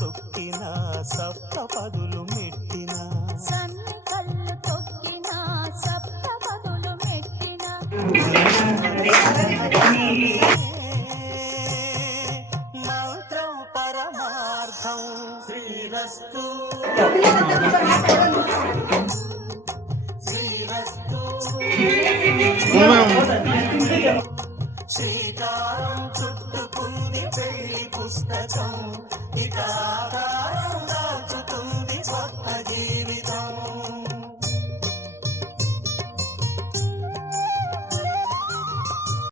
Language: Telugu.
తొక్కిన సప్త పదులు మెట్టిన సన్ని కళ్ళు తొక్కిన సప్త పదులు మెట్టిన మంత్రం పరమార్థం శ్రీరస్తు శ్రీరస్తు శ్రీకారం చుట్టుకుంది పెళ్లి పుస్తకం ఇక